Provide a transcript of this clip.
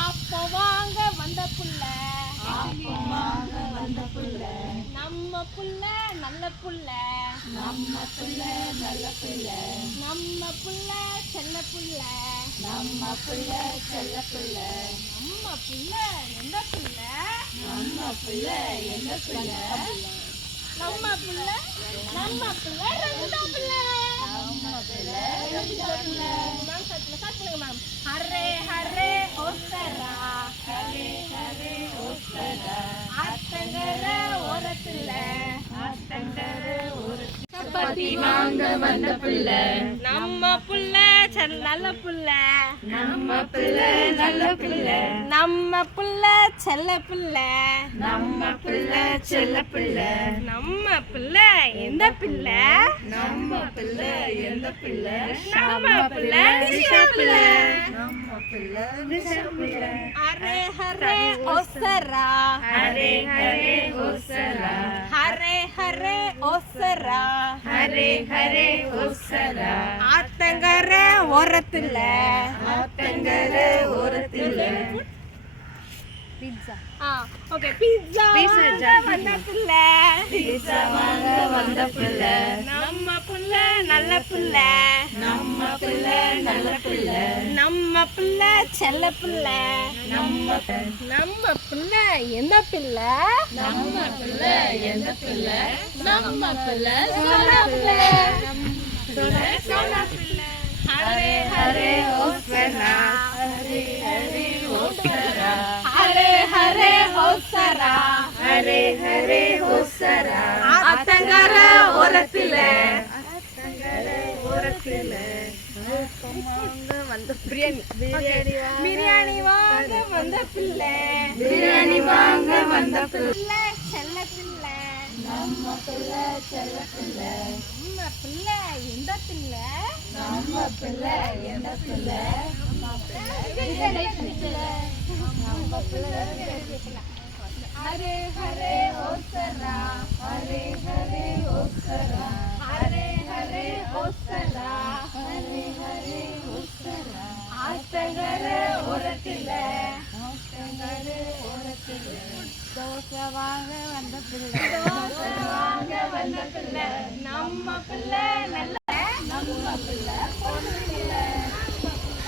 அப்ப வாங்க வந்த புள்ள நம்ம புள்ள நல்ல புள்ள நம்ம புள்ள செல்ல புள்ள நம்ம புள்ள எந்த புள்ள நம்ம புள்ள எந்த புள்ள ரெண்டு புள்ள மேம். ஹரே ஹரே ஓசரா ஆத்தங்கர ஓரத்துல சப்பாத்தி வாங்க வந்த புள்ள நம்ம புள்ள நல்ல புள்ள நம்ம புள்ள செல்ல புள்ள நம்ம புள்ள நம்ம புள்ள எந்த புள்ள நம்ம புள்ள நிஷா புள்ள ஹரே ஹரே ஓசரா ஆத்தங்கர ஓரத்துல பீட்சா வந்த புள்ள நம்ம புள்ள நல்ல புள்ள நம்ம புள்ள செல்ல புள்ள நம்ம புள்ள எந்த புள்ள நம்ம புள்ள சோனா புள்ள ஹரே ஹரே ஓசரா ஆத்தங்கர ஓரத்துல பிரியாணி வாங்க வந்த பிள்ளை செல்ல பிள்ளை நம்ம பிள்ளை எந்த பிள்ளை ஹரே ஹரே ஓசரா ஆத்தங்கர ஓரத்துல தோசை வாங்க வந்த பிள்ளை நம்ம